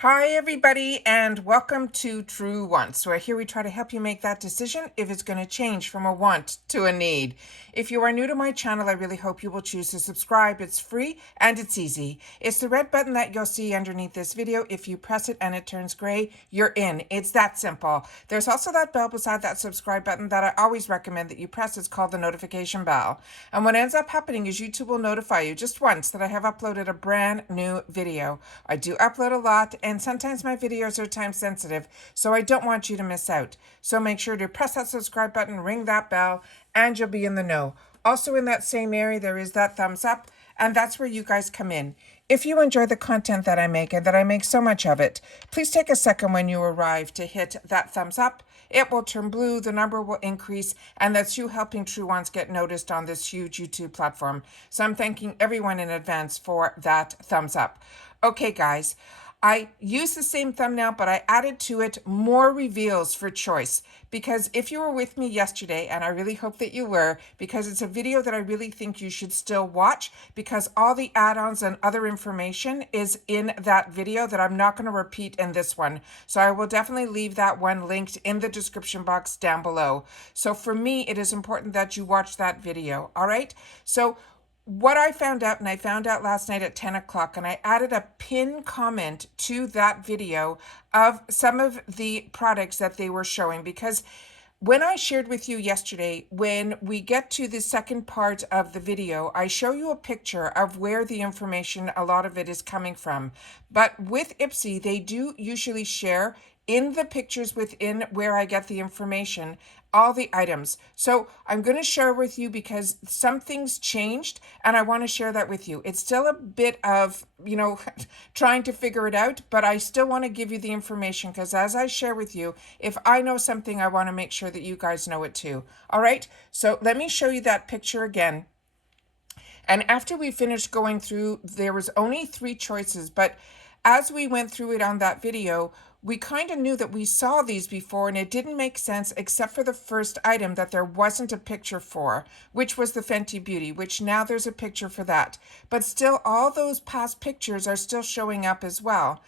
Hi, everybody, and welcome to True Wants, where here we try to help you make that decision if it's going to change from a want to a need. If you are new to my channel, I really hope you will choose to subscribe. It's free and it's easy. It's the red button that you'll see underneath this video. If you press it and it turns gray, you're in. It's that simple. There's also that bell beside that subscribe button that I always recommend that you press. It's called the notification bell. And what ends up happening is YouTube will notify you just once that I have uploaded a brand new video. I do upload a lot, and sometimes my videos are time sensitive, so I don't want you to miss out. So make sure to press that subscribe button, ring that bell, and you'll be in the know. Also in that same area, there is that thumbs up, and that's where you guys come in. If you enjoy the content that I make and that I make so much of it, please take a second when you arrive to hit that thumbs up. It will turn blue, the number will increase, and that's you helping True Ones get noticed on this huge YouTube platform. So I'm thanking everyone in advance for that thumbs up. Okay, guys. I used the same thumbnail, but I added to it more reveals for choice, because if you were with me yesterday, and I really hope that you were, because it's a video that I really think you should still watch, because all the add-ons and other information is in that video that I'm not going to repeat in this one. So I will definitely leave that one linked in the description box down below. So for me, it is important that you watch that video. All right. So what I found out, and I found out last night at 10 o'clock, and I added a pin comment to that video of some of the products that they were showing, because when I shared with you yesterday, when we get to the second part of the video, I show you a picture of where the information, a lot of it is coming from. But with IPSY, they do usually share in the pictures within where I get the information, all the items. So I'm going to share with you because some things changed and I want to share that with you. It's still a bit of, trying to figure it out, but I still want to give you the information because as I share with you, if I know something, I want to make sure that you guys know it too. All right. So let me show you that picture again. And after we finished going through, there was only 3 choices, but as we went through it on that video, we kind of knew that we saw these before and it didn't make sense except for the first item that there wasn't a picture for, which was the Fenty Beauty, which now there's a picture for that. But still, all those past pictures are still showing up as well.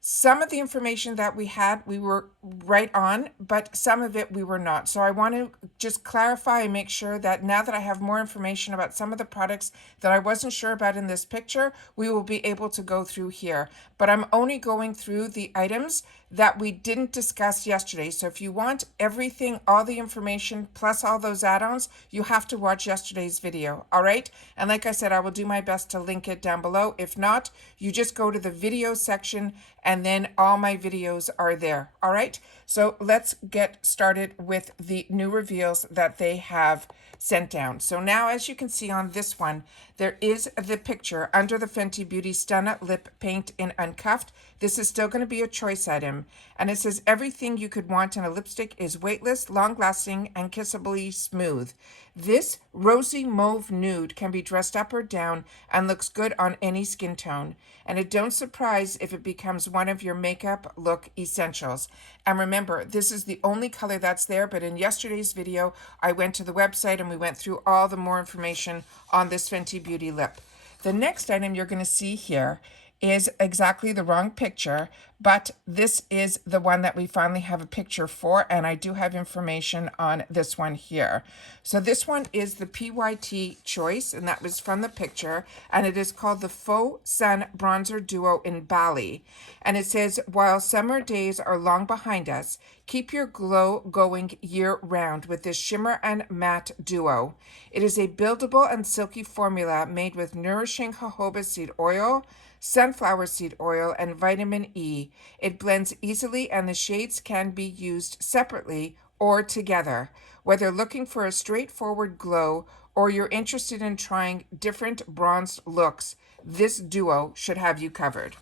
Some of the information that we had, we were right on, but some of it we were not. So I want to just clarify and make sure that now that I have more information about some of the products that I wasn't sure about in this picture, we will be able to go through here. But I'm only going through the items that we didn't discuss yesterday. So if you want everything, all the information, plus all those add-ons, you have to watch yesterday's video, all right? And like I said, I will do my best to link it down below. If not, you just go to the video section and then all my videos are there, all right? So let's get started with the new reveals that they have sent down. So now, as you can see on this one, there is the picture under the Fenty Beauty Stunna Lip Paint in Uncuffed. This is still going to be a choice item. And it says, everything you could want in a lipstick is weightless, long-lasting, and kissably smooth. This rosy mauve nude can be dressed up or down and looks good on any skin tone. And it don't surprise if it becomes one of your makeup look essentials. And remember, this is the only color that's there, but in yesterday's video, I went to the website and we went through all the more information on this Fenty Beauty lip. The next item you're going to see here is exactly the wrong picture, but this is the one that we finally have a picture for, and I do have information on this one here. So this one is the PYT choice, and that was from the picture, and it is called the Faux Sun Bronzer Duo in Bali. And it says, while summer days are long behind us, keep your glow going year-round with this shimmer and matte duo. It is a buildable and silky formula made with nourishing jojoba seed oil, sunflower seed oil, and vitamin E. It blends easily and the shades can be used separately or together. Whether looking for a straightforward glow or you're interested in trying different bronzed looks, this duo should have you covered.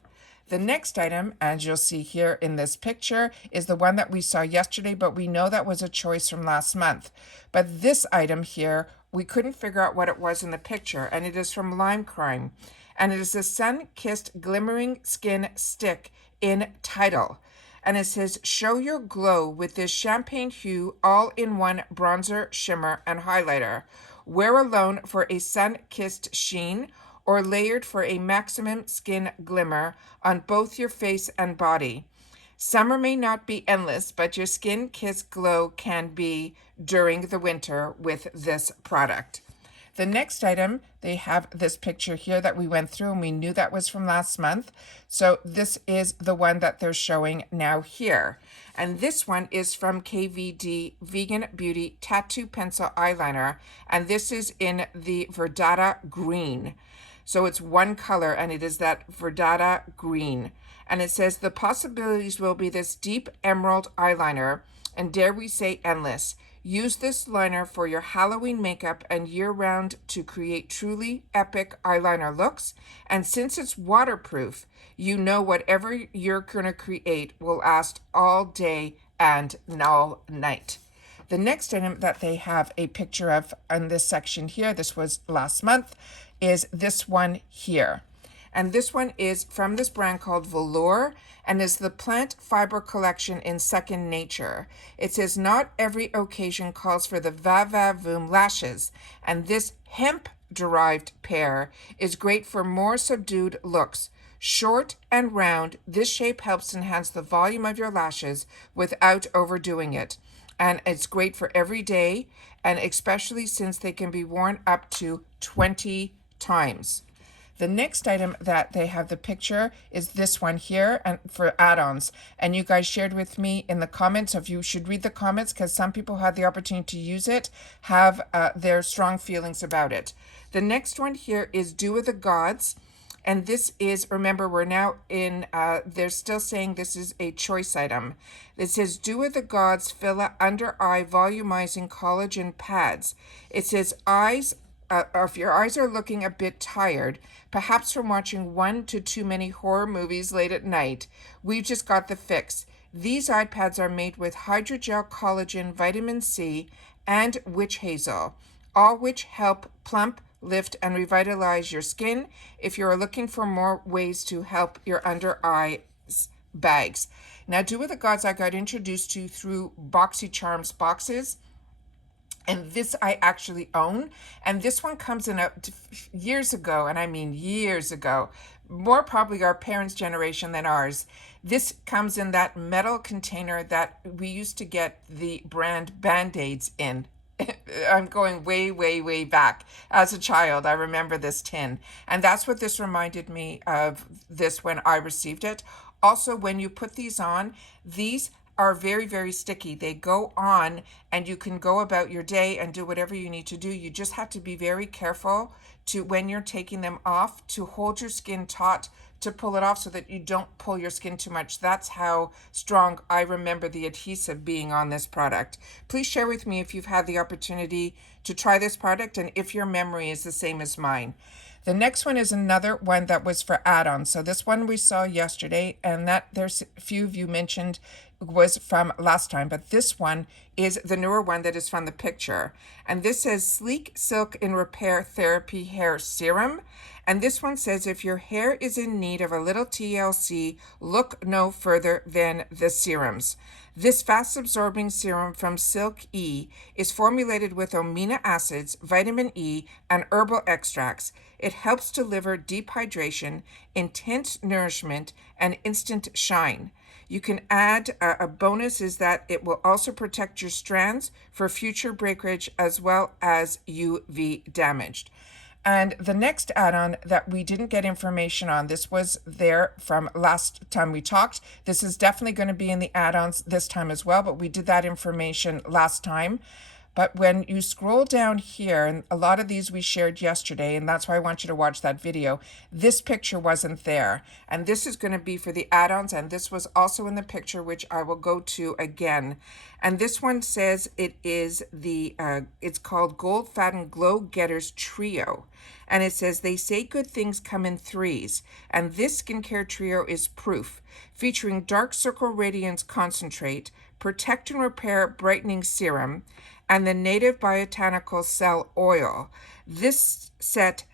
The next item, as you'll see here in this picture, is the one that we saw yesterday, but we know that was a choice from last month. But this item here, we couldn't figure out what it was in the picture, and it is from Lime Crime. And it is a sun-kissed glimmering skin stick in Tidal. And it says, show your glow with this champagne hue all-in-one bronzer, shimmer, and highlighter. Wear alone for a sun-kissed sheen or layered for a maximum skin glimmer on both your face and body. Summer may not be endless, but your skin kiss glow can be during the winter with this product. The next item, they have this picture here that we went through and we knew that was from last month. So this is the one that they're showing now here. And this one is from KVD Vegan Beauty Tattoo Pencil Eyeliner. And this is in the Verdata Green. So it's one color and it is that Verdata Green. And it says the possibilities will be this deep emerald eyeliner and dare we say endless. Use this liner for your Halloween makeup and year-round to create truly epic eyeliner looks. And since it's waterproof, you know whatever you're going to create will last all day and all night. The next item that they have a picture of in this section here, this was last month, is this one here. And this one is from this brand called Velour and is the plant fiber collection in Second Nature. It says not every occasion calls for the Vava Voom lashes, and this hemp-derived pair is great for more subdued looks. Short and round, this shape helps enhance the volume of your lashes without overdoing it. And it's great for every day, and especially since they can be worn up to 20 times. The next item that they have the picture is this one here and for Addons. And you guys shared with me in the comments, if you should read the comments because some people had the opportunity to use it, have their strong feelings about it. The next one here is Dew of the Gods. And this is, remember, we're now in, they're still saying this is a choice item. It says Dew of the Gods Filla Under Eye Volumizing Collagen Pads. It says eyes, if your eyes are looking a bit tired, perhaps from watching one to too many horror movies late at night, we've just got the fix. These eye pads are made with hydrogel collagen, vitamin C, and witch hazel, all which help plump, lift, and revitalize your skin if you're looking for more ways to help your under eye bags. Now, Dew of the Gods I got introduced to through BoxyCharms boxes. And this I actually own. And this one comes in years ago, and I mean years ago, more probably our parents' generation than ours. This comes in that metal container that we used to get the brand Band-Aids in. I'm going way, way, way back. As a child, I remember this tin. And that's what this reminded me of this when I received it. Also, when you put these on, these are very, very sticky. They go on and you can go about your day and do whatever you need to do. You just have to be very careful to, when you're taking them off, to hold your skin taut to pull it off so that you don't pull your skin too much. That's how strong I remember the adhesive being on this product. Please share with me if you've had the opportunity to try this product and if your memory is the same as mine. The next one is another one that was for Addons. So this one we saw yesterday, and that there's a few of you mentioned was from last time, but this one is the newer one that is from the picture. And this says Sleek Silk and Repair Therapy Hair Serum. And this one says if your hair is in need of a little TLC, look no further than the serums. This fast-absorbing serum from Silk E is formulated with amino acids, vitamin E, and herbal extracts. It helps deliver deep hydration, intense nourishment, and instant shine. You can add a bonus is that it will also protect your strands for future breakage as well as UV damaged. And the next add-on that we didn't get information on, this was there from last time we talked. This is definitely going to be in the add-ons this time as well, but we did that information last time. But when you scroll down here, and a lot of these we shared yesterday, and that's why I want you to watch that video, this picture wasn't there. And this is going to be for the add-ons, and this was also in the picture, which I will go to again. And this one says it is the, it's called Gold Fatten Glow Getters Trio. And it says, they say good things come in threes. And this skincare trio is proof, featuring Dark Circle Radiance Concentrate, Protect and Repair Brightening Serum, and the Native Botanical Cell Oil. This set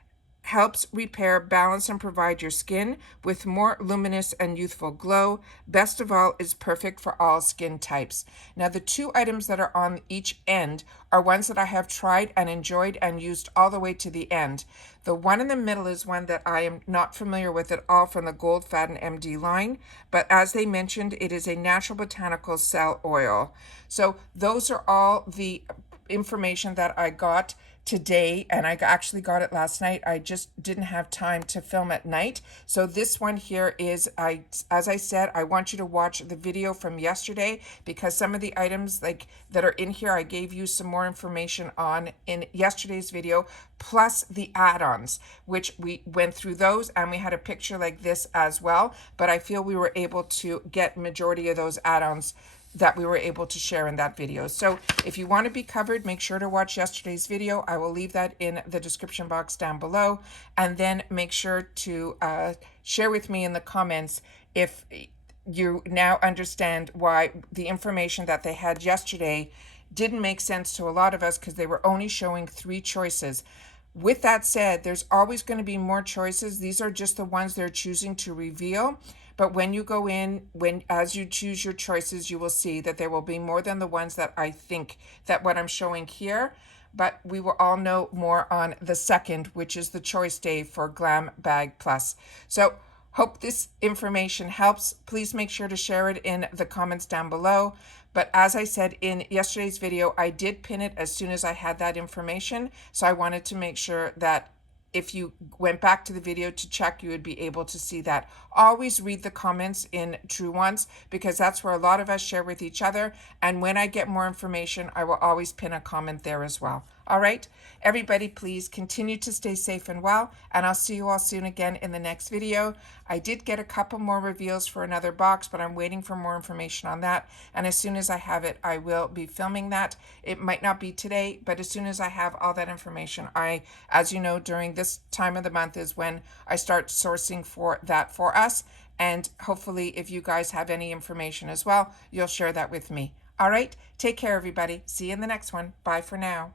helps repair, balance, and provide your skin with more luminous and youthful glow. Best of all, is perfect for all skin types. Now, the 2 items that are on each end are ones that I have tried and enjoyed and used all the way to the end. The one in the middle is one that I am not familiar with at all from the Gold Faden MD line, but as they mentioned, it is a natural botanical cell oil. So those are all the information that I got today, and I actually got it last night. I just didn't have time to film at night. So this one here is, as I said, I want you to watch the video from yesterday, because some of the items like that are in here, I gave you some more information on in yesterday's video, plus the add-ons, which we went through those, and we had a picture like this as well. But I feel we were able to get majority of those add-ons that we were able to share in that video. So if you want to be covered, make sure to watch yesterday's video. I will leave that in the description box down below. And then make sure to share with me in the comments if you now understand why the information that they had yesterday didn't make sense to a lot of us, because they were only showing 3 choices. With that said, there's always going to be more choices. These are just the ones they're choosing to reveal. But when you go in, as you choose your choices, you will see that there will be more than the ones that I think that what I'm showing here. But we will all know more on the 2nd, which is the choice day for Glam Bag Plus. So hope this information helps. Please make sure to share it in the comments down below. But as I said in yesterday's video, I did pin it as soon as I had that information. So I wanted to make sure that if you went back to the video to check, you would be able to see that. Always read the comments in True Ones, because that's where a lot of us share with each other. And when I get more information, I will always pin a comment there as well. All right, everybody, please continue to stay safe and well, and I'll see you all soon again in the next video. I did get a couple more reveals for another box, but I'm waiting for more information on that. And as soon as I have it, I will be filming that. It might not be today, but as soon as I have all that information, as you know, during this time of the month is when I start sourcing for that for us. And hopefully, if you guys have any information as well, you'll share that with me. All right, take care, everybody. See you in the next one. Bye for now.